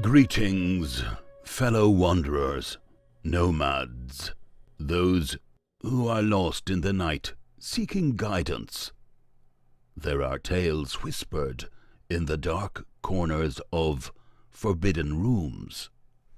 Greetings, fellow wanderers, nomads, those who are lost in the night seeking guidance. There are tales whispered in the dark corners of forbidden rooms,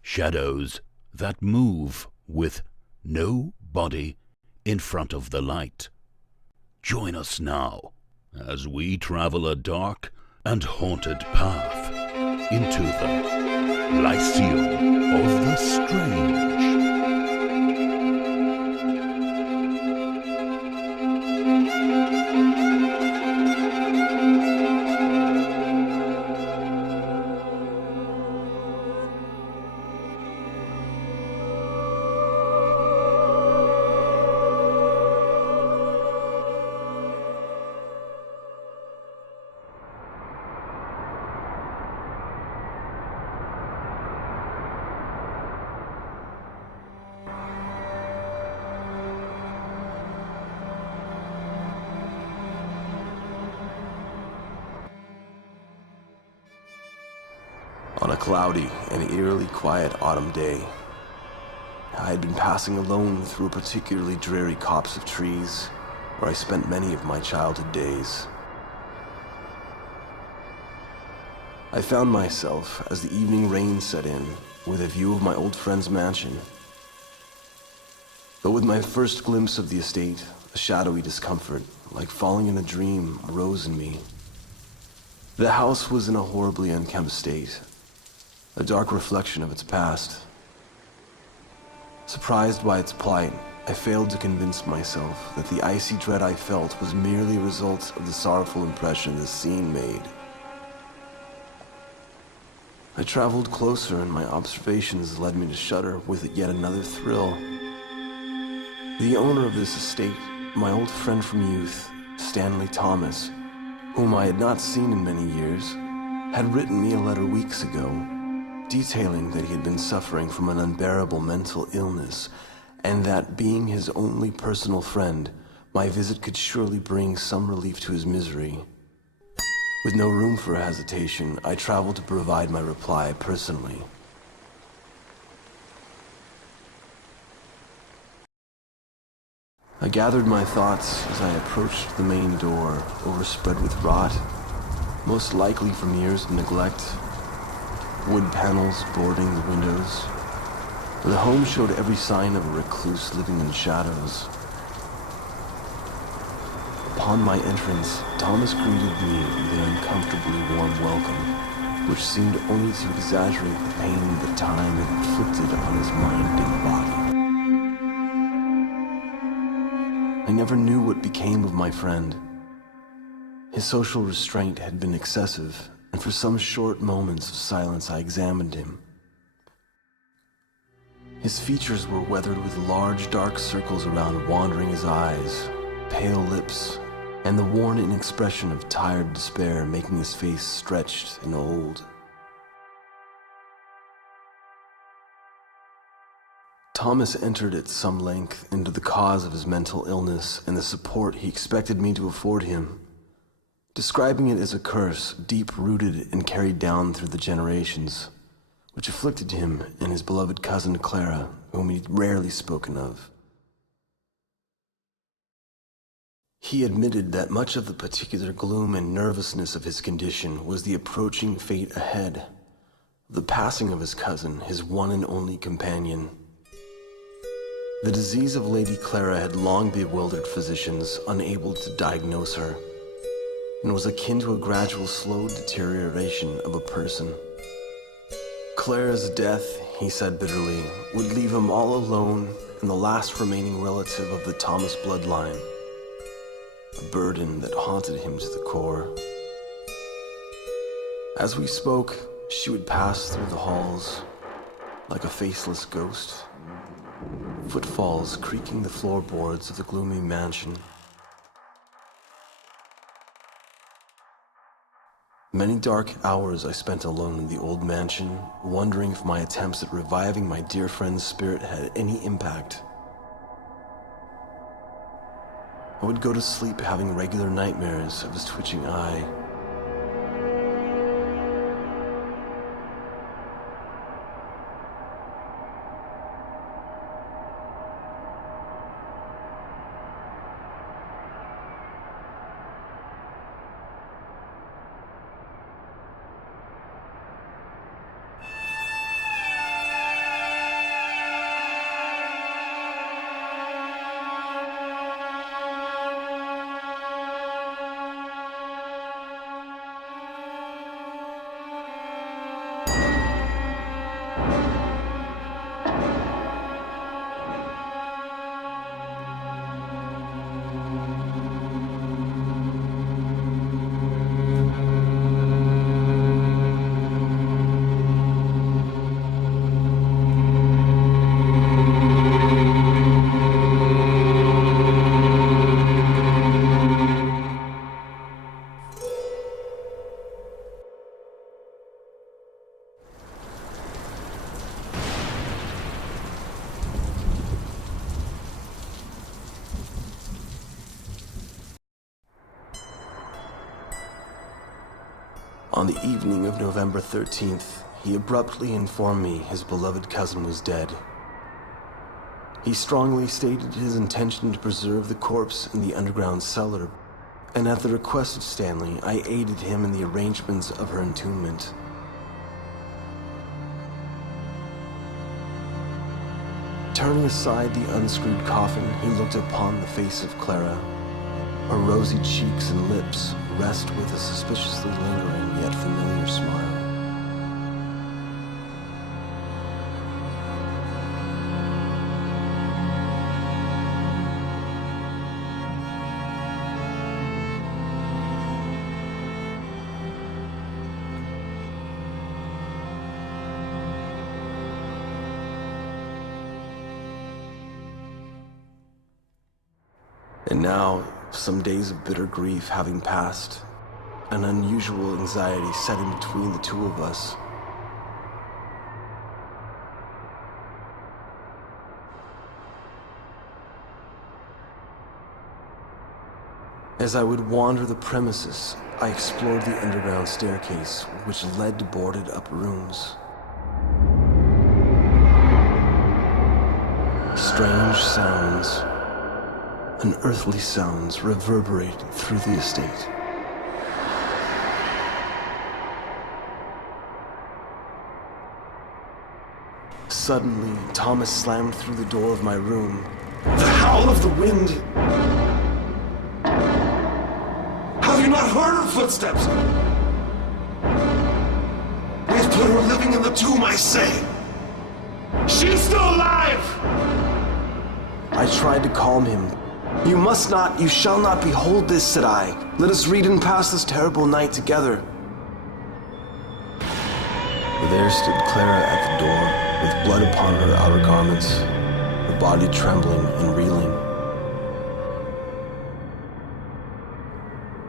shadows that move with no body in front of the light. Join us now as we travel a dark and haunted path into the Lyceum of the strange. On a cloudy and eerily quiet autumn day, I had been passing alone through a particularly dreary copse of trees where I spent many of my childhood days. I found myself, as the evening rain set in, with a view of my old friend's mansion. But with my first glimpse of the estate, a shadowy discomfort, like falling in a dream, arose in me. The house was in a horribly unkempt state, a dark reflection of its past. Surprised by its plight, I failed to convince myself that the icy dread I felt was merely a result of the sorrowful impression the scene made. I traveled closer, and my observations led me to shudder with yet another thrill. The owner of this estate, my old friend from youth, Stanley Thomas, whom I had not seen in many years, had written me a letter weeks ago, detailing that he had been suffering from an unbearable mental illness, and that, being his only personal friend, my visit could surely bring some relief to his misery. With no room for hesitation, I traveled to provide my reply personally. I gathered my thoughts as I approached the main door, overspread with rot, most likely from years of neglect. Wood panels bordering the windows. The home showed every sign of a recluse living in shadows. Upon my entrance, Thomas greeted me with an uncomfortably warm welcome, which seemed only to exaggerate the pain that time had inflicted on his mind and body. I never knew what became of my friend. His social restraint had been excessive, and for some short moments of silence I examined him. His features were weathered with large dark circles around wandering his eyes, pale lips, and the worn-in expression of tired despair making his face stretched and old. Thomas entered at some length into the cause of his mental illness and the support he expected me to afford him, describing it as a curse deep-rooted and carried down through the generations, which afflicted him and his beloved cousin Clara, whom he'd rarely spoken of. He admitted that much of the particular gloom and nervousness of his condition was the approaching fate ahead, the passing of his cousin, his one and only companion. The disease of Lady Clara had long bewildered physicians, unable to diagnose her, and was akin to a gradual slow deterioration of a person. Clara's death, he said bitterly, would leave him all alone and the last remaining relative of the Thomas bloodline, a burden that haunted him to the core. As we spoke, she would pass through the halls like a faceless ghost, footfalls creaking the floorboards of the gloomy mansion. Many dark hours I spent alone in the old mansion, wondering if my attempts at reviving my dear friend's spirit had any impact. I would go to sleep having regular nightmares of his twitching eye. On the evening of November 13th, he abruptly informed me his beloved cousin was dead. He strongly stated his intention to preserve the corpse in the underground cellar, and at the request of Stanley, I aided him in the arrangements of her entombment. Turning aside the unscrewed coffin, he looked upon the face of Clara. Her rosy cheeks and lips rest with a suspiciously lingering yet familiar smile. And now, some days of bitter grief having passed, an unusual anxiety setting between the two of us. As I would wander the premises, I explored the underground staircase, which led to boarded up rooms. Strange sounds, unearthly sounds reverberated through the estate. Suddenly, Thomas slammed through the door of my room. The howl of the wind! Have you not heard her footsteps? We've put her living in the tomb, I say! She's still alive! I tried to calm him. You must not, you shall not behold this, said I. Let us read and pass this terrible night together. There stood Clara at the door, with blood upon her outer garments, her body trembling and reeling.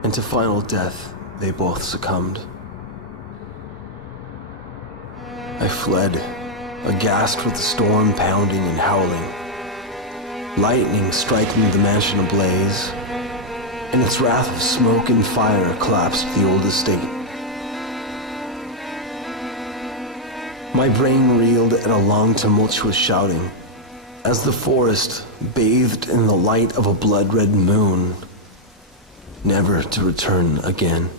And to final death, they both succumbed. I fled, aghast with the storm pounding and howling. Lightning striking the mansion ablaze, and its wrath of smoke and fire collapsed the old estate. My brain reeled at a long tumultuous shouting, as the forest, bathed in the light of a blood-red moon, never to return again.